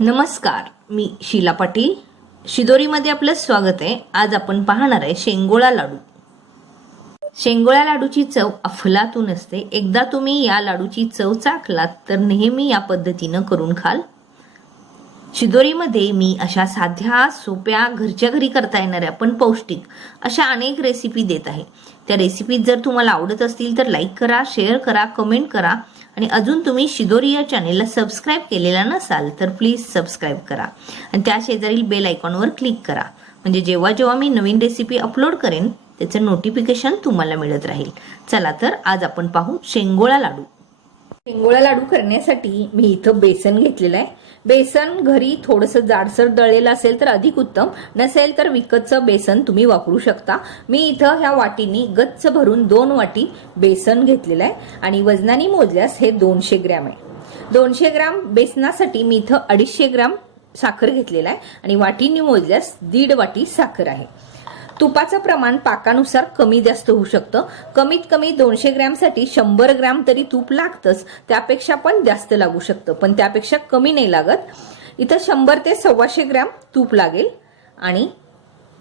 नमस्कार मी शीला पाटील. शिदोरीमध्ये आपलं स्वागत आहे. आज आपण पाहणार आहे शेंगोळा लाडू. शेंगोळा लाडूची चव अफलातून असते. एकदा तुम्ही या लाडूची चव चाखलात तर नेहमी या पद्धतीनं करून खाल. शिदोरीमध्ये मी अशा साध्या सोप्या घरच्या घरी करता येणाऱ्या पण पौष्टिक अशा अनेक रेसिपी देत आहे. त्या रेसिपीज जर तुम्हाला आवडत असतील तर लाईक करा शेअर करा कमेंट करा. आणि अजून तुम्ही शिदोरी या चॅनेलला सबस्क्राईब केलेला नसाल तर प्लीज सबस्क्राईब करा. आणि त्या शेजारील बेल आयकॉनवर क्लिक करा. म्हणजे जेव्हा जेव्हा मी नवीन रेसिपी अपलोड करेन त्याचं नोटिफिकेशन तुम्हाला मिळत राहील. चला तर आज आपण पाहू शेंगोळा लाडू. शेंगोळा लाडू करण्यासाठी मी इथं बेसन घेतलेलं आहे. बेसन घरी थोडंसं जाडसर दळलेलं असेल तर अधिक उत्तम नसेल तर विकतचं बेसन तुम्ही वापरू शकता. मी इथं ह्या वाटीनी गच्च भरून दोन वाटी बेसन घेतलेलं आहे आणि वजनाने मोजल्यास हे दोनशे ग्रॅम आहे. दोनशे ग्रॅम बेसनासाठी मी इथं अडीचशे ग्रॅम साखर घेतलेला आहे आणि वाटींनी मोजल्यास दीड वाटी साखर आहे. तुपाचं प्रमाण पाकानुसार कमी जास्त होऊ शकतं. कमीत कमी दोनशे ग्रॅमसाठी शंभर ग्रॅम तरी तूप लागतंच. त्यापेक्षा पण जास्त लागू शकतं. पण त्यापेक्षा कमी नाही लागत. इथं शंभर ते सव्वाशे ग्रॅम तूप लागेल आणि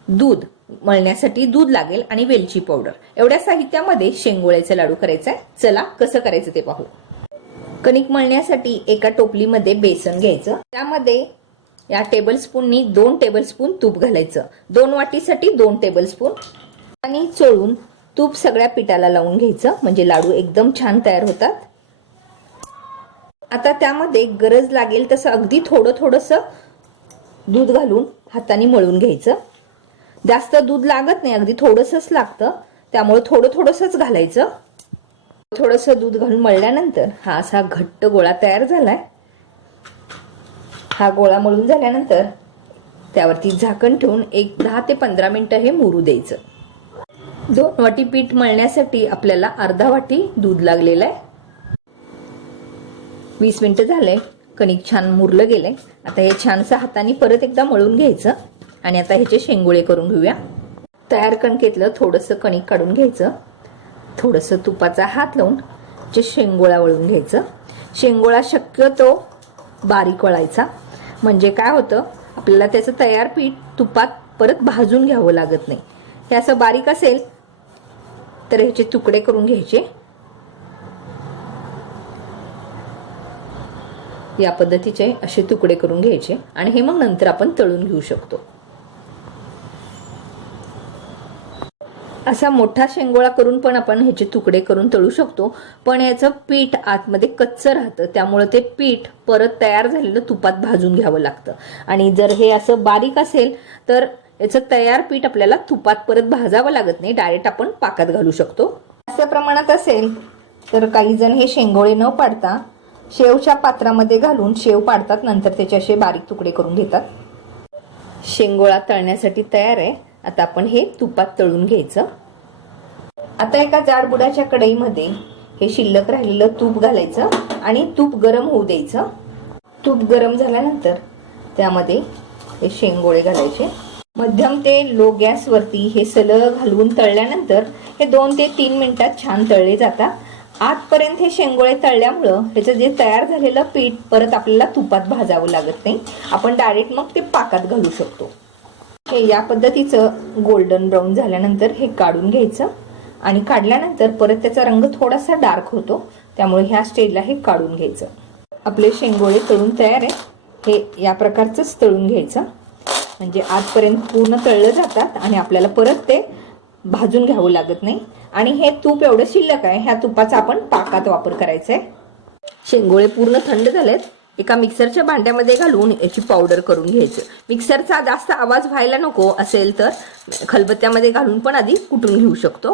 दूध मळण्यासाठी दूध लागेल आणि वेलची पावडर एवढ्या साहित्यामध्ये शेंगोळ्याचे लाडू करायचं आहे चला कसं करायचं ते पाहू. कणिक मळण्यासाठी एका टोपलीमध्ये बेसन घ्यायचं. त्यामध्ये या टेबलस्पूननी दोन टेबलस्पून तूप घालायचं. दोन वाटीसाठी दोन टेबलस्पून आणि चोळून तूप सगळ्या पिठाला लावून घ्यायचं. म्हणजे लाडू एकदम छान तयार होतात. आता त्यामध्ये गरज लागेल तसं अगदी थोडं थोडंसं दूध घालून हाताने मळून घ्यायचं. जास्त दूध लागत नाही अगदी थोडंसंच लागतं. त्यामुळे थोडं थोडंसंच घालायचं. थोडंसं दूध घालून मळल्यानंतर हा असा घट्ट गोळा तयार झालाय. हा गोळा मळून झाल्यानंतर त्यावरती झाकण ठेवून एक दहा ते पंधरा मिनिटं हे मुरू द्यायचं. दोन वाटी पीठ मळण्यासाठी आपल्याला अर्धा वाटी दूध लागलेलं आहे. वीस मिनिटं झाले कणिक छान मुरलं गेलंय. आता हे छानसं हाताने परत एकदा मळून घ्यायचं आणि आता ह्याचे शेंगोळे करून घेऊया. तयार कणकेतलं थोडंसं कणिक काढून घ्यायचं. थोडंसं तुपाचा हात लावून जे शेंगोळा वळून घ्यायचं. शेंगोळा शक्यतो बारीक वळायचा. म्हणजे काय होतं? आपल्याला त्याचं तयार पीठ तुपात परत भाजून घ्यावं लागत नाही. हे असं बारीक असेल तर ह्याचे तुकडे करून घ्यायचे. या पद्धतीचे असे तुकडे करून घ्यायचे आणि हे मग नंतर आपण तळून घेऊ शकतो. असा मोठा शेंगोळा करून पण आपण ह्याचे तुकडे करून तळू शकतो. पण याचं पीठ आतमध्ये कच्चं राहतं. त्यामुळं ते पीठ परत तयार झालेलं तुपात भाजून घ्यावं लागतं. आणि जर हे असं बारीक असेल तर याचं तयार पीठ आपल्याला तुपात परत भाजावं लागत नाही. डायरेक्ट आपण पाकात घालू शकतो. असं प्रमाणात असेल तर काही जण हे शेंगोळे न पाडता शेवच्या पात्रामध्ये घालून शेव पाडतात. नंतर त्याचे असे बारीक तुकडे करून घेतात. शेंगोळा तळण्यासाठी तयार आहे. आता आपण हे तुपात तळून घ्यायचं. आता एका जाडबुडाच्या कढईमध्ये हे शिल्लक राहिलेलं तूप घालायचं आणि तूप गरम होऊ द्यायचं. तूप गरम झाल्यानंतर त्यामध्ये हे शेंगोळे घालायचे. मध्यम ते लो गॅसवरती हे सलग घालवून तळल्यानंतर हे दोन ते तीन मिनिटात छान तळले जातात. आतपर्यंत हे शेंगोळे तळल्यामुळं ह्याचं जे तयार झालेलं पीठ परत आपल्याला तुपात भाजावं लागत नाही. आपण डायरेक्ट मग ते पाकात घालू शकतो. हे या पद्धतीचं गोल्डन ब्राऊन झाल्यानंतर हे काढून घ्यायचं. आणि काढल्यानंतर परत त्याचा रंग थोडासा डार्क होतो त्यामुळे ह्या स्टेजला हे काढून घ्यायचं. आपले शेंगोळे तळून तयार आहे हे या प्रकारचंच तळून घ्यायचं. म्हणजे आजपर्यंत पूर्ण तळलं जातात आणि आपल्याला परत ते भाजून घ्यावं लागत नाही. आणि हे तूप एवढं शिल्लक आहे ह्या तुपाचा आपण पाकात वापर करायचा आहे शेंगोळे पूर्ण थंड झालेत. एका मिक्सरच्या भांड्यामध्ये घालून याची पावडर करून घ्यायचं. मिक्सरचा जास्त आवाज व्हायला नको असेल तर खलबत्त्यामध्ये घालून पण आधी कुटून घेऊ शकतो.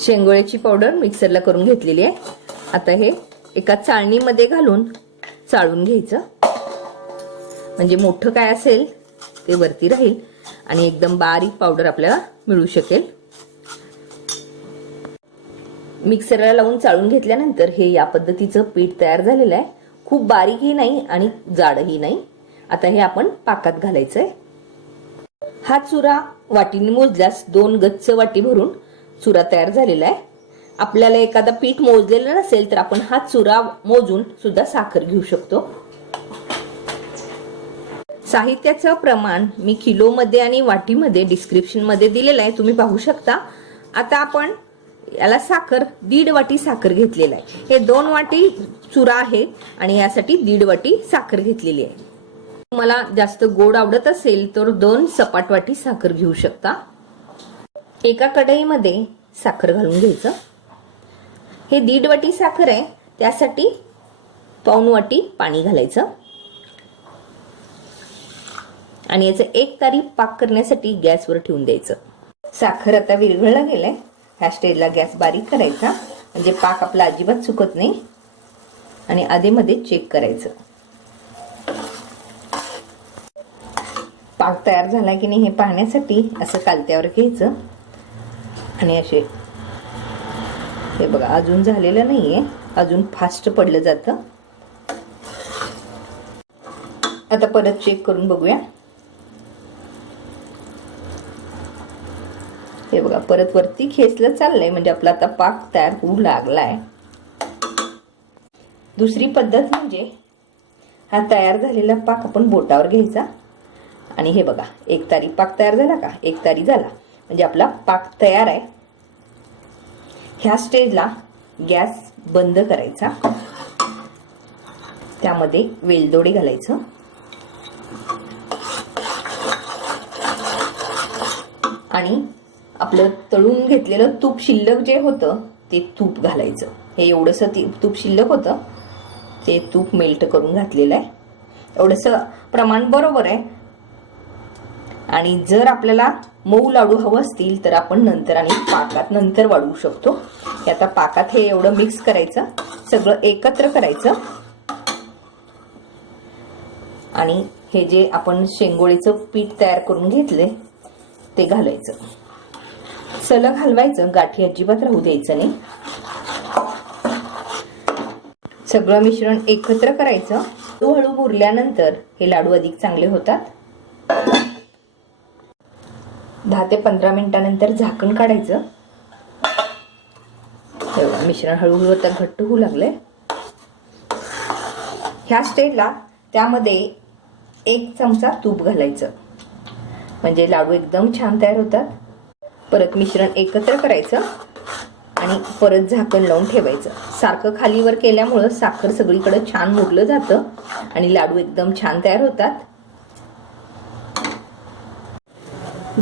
शेंगोळ्याची पावडर मिक्सरला करून घेतलेली आहे. आता हे एका चाळणीमध्ये घालून चाळून घ्यायचं. म्हणजे मोठं काय असेल ते वरती राहील आणि एकदम बारीक पावडर आपल्याला मिळू शकेल. मिक्सरला लावून चाळून घेतल्यानंतर हे या पद्धतीचं पीठ तयार झालेलं आहे. खूप बारीकही नाही आणि जाडही नाही. आता हे आपण पाकात घालायचंय. हा चुरा वाटीने मोजल्यास दोन गच्च वाटी भरून चुरा तयार झालेला आहे. आपल्याला एखादा पीठ मोजलेलं नसेल तर आपण हा चुरा मोजून सुद्धा साखर घेऊ शकतो. साहित्याचं प्रमाण मी किलोमध्ये आणि वाटीमध्ये डिस्क्रिप्शनमध्ये दिलेलं आहे. तुम्ही पाहू शकता. आता आपण याला साखर दीड वाटी साखर घेतलेला आहे. हे दोन वाटी चुरा आहे आणि यासाठी दीड वाटी साखर घेतलेली आहे. तुम्हाला जास्त गोड आवडत असेल तर दोन सपाट वाटी साखर घेऊ शकता. एका कढईमध्ये साखर घालून घ्यायचं. हे दीड वाटी साखर आहे त्यासाठी पाऊन वाटी पाणी घालायचं. आणि याचं एक तारी पाक करण्यासाठी गॅसवर ठेवून द्यायचं. साखर आता विरघळला गेलाय. ह्या स्टेजला गॅस बारीक करायचा. म्हणजे पाक आपला अजिबात चुकत नाही. आणि आधीमध्ये चेक करायचं. पाक तयार झाला की नाही हे पाहण्यासाठी असं कालत्यावर घ्यायचं. आणि असे हे बघा अजून झालेलं नाही आहे अजून फास्ट पडलं जातं. आता परत चेक करून बघूया. हे बघा परत वरती खेचलं चाललंय म्हणजे आपला आता पाक तयार होऊ लागलाय. दुसरी पद्धत म्हणजे हा तयार झालेला पाक आपण बोटावर घ्यायचा. आणि हे बघा एक तारी पाक तयार झाला का? एक तारी झाला. म्हणजे आपला पाक तयार आहे. ह्या स्टेजला गॅस बंद करायचा. त्यामध्ये वेलदोडे घालायचं. आणि आपलं तळून घेतलेलं तूप शिल्लक जे होतं ते तूप घालायचं. हे एवढंसं ती तूप शिल्लक होतं ते तूप मेल्ट करून घातलेलं आहे. एवढंसं प्रमाण बरोबर आहे. आणि जर आपल्याला मऊ लाडू हवं असतील तर आपण नंतर आणि पाकात नंतर वाढवू शकतो. हे आता पाकात हे एवढं मिक्स करायचं सगळं एकत्र करायचं. आणि हे जे आपण शेंगोळीचं पीठ तयार करून घेतले ते घालायचं. सलग हलवायचं गाठी अजिबात राहू द्यायचं नाही. सगळं मिश्रण एकत्र करायचं. हळूहळू बुरल्यानंतर हे लाडू अधिक चांगले होतात. दहा ते पंधरा मिनिटानंतर झाकण काढायचं. मिश्रण हळूहळू आता घट्ट होऊ लागले ह्या स्टेजला त्यामध्ये एक चमचा तूप घालायचं. म्हणजे लाडू एकदम छान तयार होतात. परत मिश्रण एकत्र करायचं आणि परत झाकण लावून ठेवायचं. सारखं खालीवर केल्यामुळं साखर सगळीकडे छान मुरलं जातं आणि लाडू एकदम छान तयार होतात.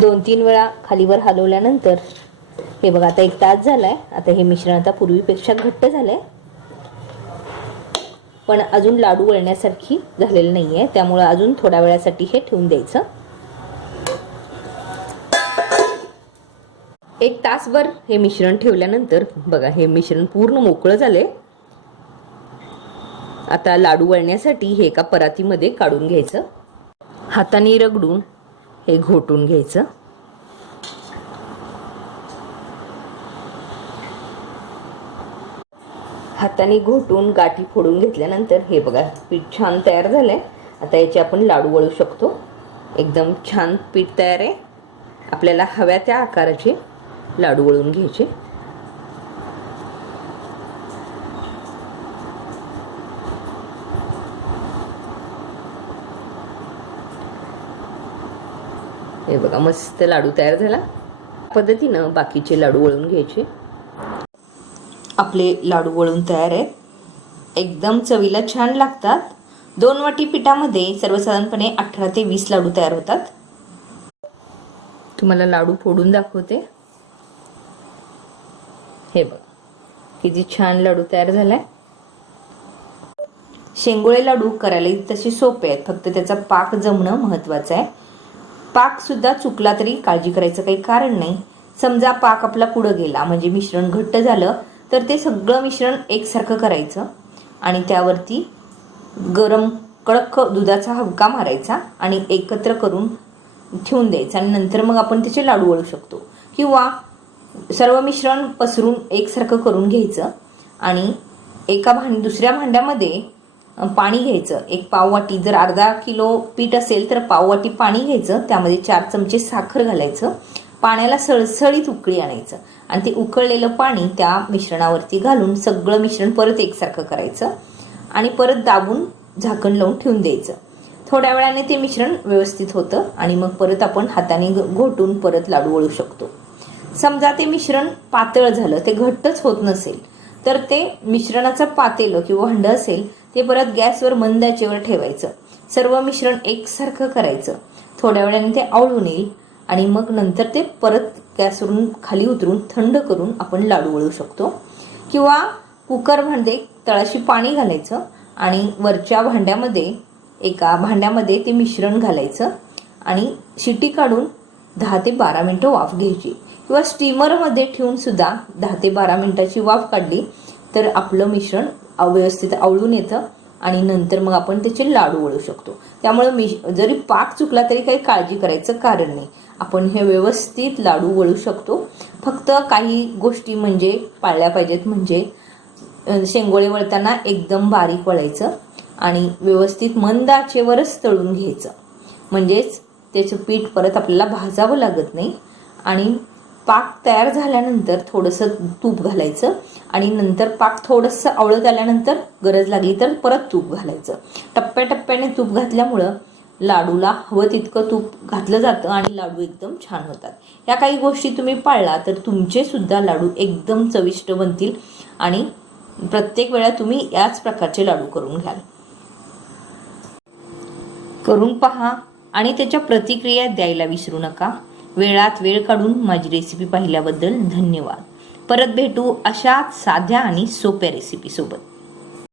दोन तीन वेळा खालीवर हलवल्यानंतर हे बघा आता एक तास झालाय. आता हे मिश्रण आता पूर्वीपेक्षा घट्ट झालंय. पण अजून लाडू वळण्यासारखी झालेलं आहे त्यामुळे अजून थोड्या वेळासाठी हे ठेवून द्यायचं. एक तासभर हे मिश्रण ठेवल्यानंतर बघा हे मिश्रण पूर्ण मोकळं झालंय. आता लाडू वळण्यासाठी हे एका परातीमध्ये काढून घ्यायचं. हाताने रगडून हे घोटून घ्यायचं. हाताने घोटून गाठी फोडून घेतल्यानंतर हे बघा पीठ छान तयार झालं आहे आता याचे आपण लाडू वळू शकतो. एकदम छान पीठ तयार आहे. आपल्याला हव्या त्या आकाराचे लाडू वळून घ्यायचे. हे बघा मस्त लाडू तयार झाला. पद्धतीनं बाकीचे लाडू वळून घ्यायचे. आपले लाडू वळून तयार आहेत. एकदम चवीला छान लागतात. दोन वाटी पिठामध्ये सर्वसाधारणपणे अठरा ते वीस लाडू तयार होतात. तुम्हाला लाडू फोडून दाखवते. हे बघ. किती छान लाडू तयार झालाय. शेंगोळे लाडू करायला तसे सोपे आहेत. फक्त त्याचा पाक जमणं महत्वाचं आहे. पाक सुद्धा चुकला तरी काळजी करायचं काही कारण नाही. समजा पाक आपला पुढं गेला म्हणजे मिश्रण घट्ट झालं तर ते सगळं मिश्रण एकसारखं करायचं आणि त्यावरती गरम कडक दुधाचा हबका मारायचा आणि एकत्र करून ठेवून द्यायचं आणि नंतर मग आपण त्याचे लाडू वळू शकतो. किंवा सर्व मिश्रण पसरून एकसारखं करून घ्यायचं आणि एका भांड दुसऱ्या भांड्यामध्ये पाणी घ्यायचं. एक पाववाटी जर अर्धा किलो पीठ असेल तर पाववाटी पाणी घ्यायचं. त्यामध्ये चार चमचे साखर घालायचं. पाण्याला सळसळीत उकळी आणायचं. आणि ते उकळलेलं पाणी त्या मिश्रणावरती घालून सगळं मिश्रण परत एकसारखं करायचं आणि परत दाबून झाकण लावून ठेवून द्यायचं. थोड्या वेळाने ते मिश्रण व्यवस्थित होतं आणि मग परत आपण हाताने घ- घोटून परत लाडू वळू शकतो. समजा ते मिश्रण पातळ झालं ते घट्टच होत नसेल तर ते मिश्रणाचं पातेलं किंवा हंड असेल ते परत गॅसवर मंद आचेवर ठेवायचं. सर्व मिश्रण एकसारखं करायचं. थोड्या वेळाने ते आवळून येईल आणि मग नंतर ते परत गॅसवरून खाली उतरून थंड करून आपण लाडू वळू शकतो. किंवा कुकरमध्ये तळाशी पाणी घालायचं आणि वरच्या भांड्यामध्ये एका भांड्यामध्ये ते मिश्रण घालायचं आणि शिटी काढून दहा ते बारा मिनटं वाफ घ्यायची. किंवा स्टीमरमध्ये ठेवून सुद्धा दहा ते बारा मिनिटाची वाफ काढली तर आपलं मिश्रण व्यवस्थित आवळून येतं आणि नंतर मग आपण त्याचे लाडू वळू शकतो. त्यामुळे मिश जरी पाक चुकला तरी काही काळजी करायचं कारण नाही. आपण हे व्यवस्थित लाडू वळू शकतो. फक्त काही गोष्टी म्हणजे पाळल्या पाहिजेत म्हणजे शेंगोळे वळताना एकदम बारीक वळायचं आणि व्यवस्थित मंद आचेवरच तळून घ्यायचं. म्हणजेच त्याचं पीठ परत आपल्याला भाजावं लागत नाही आणि पाक तयार झाल्यानंतर थोडंसं तूप घालायचं आणि नंतर पाक थोडंसं आवळत आल्यानंतर गरज लागली तर परत तूप घालायचं. टप्प्याटप्प्याने तूप घातल्यामुळं लाडूला हवं तितकं तूप घातलं जातं आणि लाडू एकदम छान होतात. या काही गोष्टी तुम्ही पाळला तर तुमचे सुद्धा लाडू एकदम चविष्ट बनतील आणि प्रत्येक वेळा तुम्ही याच प्रकारचे लाडू करून घ्याल. करून पहा आणि त्याच्या प्रतिक्रिया द्यायला विसरू नका. वेळात वेळ काढून माझी रेसिपी पाहिल्याबद्दल धन्यवाद. परत भेटू अशाच साध्या आणि सोप्या रेसिपीसोबत